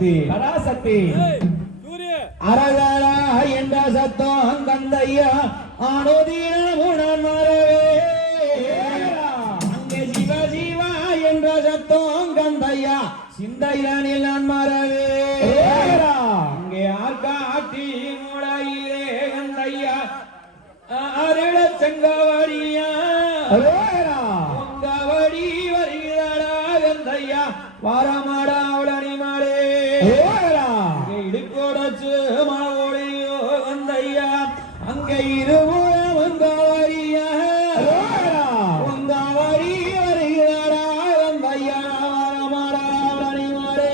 சக்தி பராசக்தி அரகரா என்ற சத்தம் கந்தையா ஆனோதீனமுடன் மறவே அங்கே சிவ சிவா என்ற சத்தம் கந்தையா சிந்தையனில் நான் மறவே அங்கே ஆர்காட்டி மூளையிலே கந்தையா அருள செங்கவடியா உங்கவடி வருகிறாடா கந்தையா வாரமாடா அவளனி மாடே இடுக்கோடச்சு மாவோடையோ கந்தையா அங்கே இருபுறம் உங்கவடியா உங்கவடி வருகிறாடா கந்தையா வாரமாடா அவளனி மாடே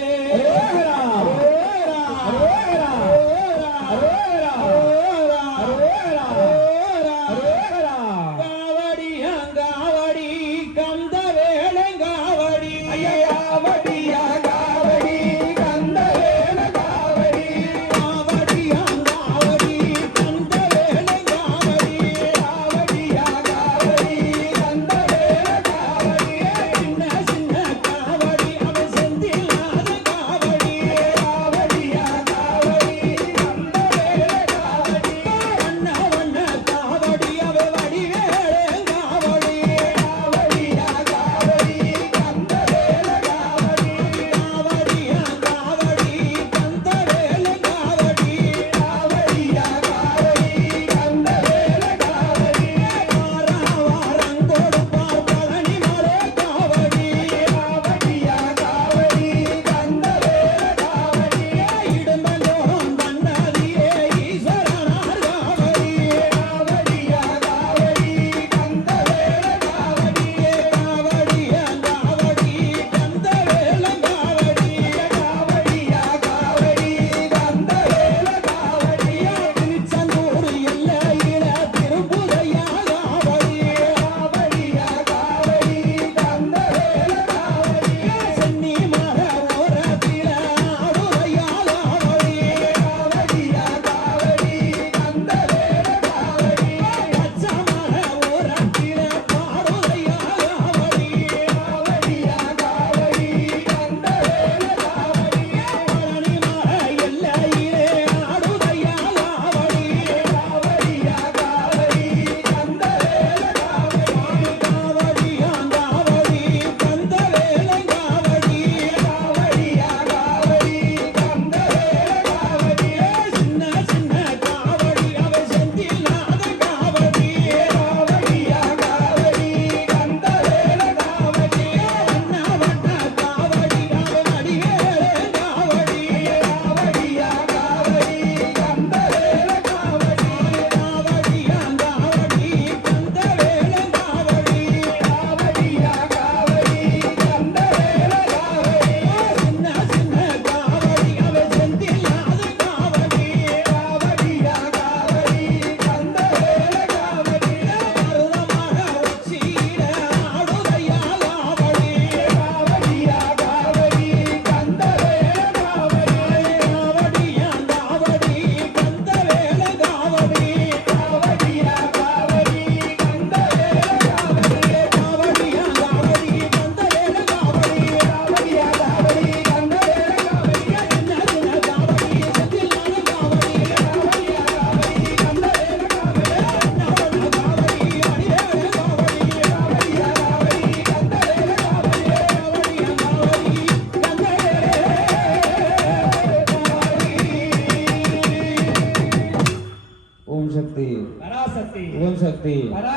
பராசக்தி ஓம் சக்தி பராசக்தி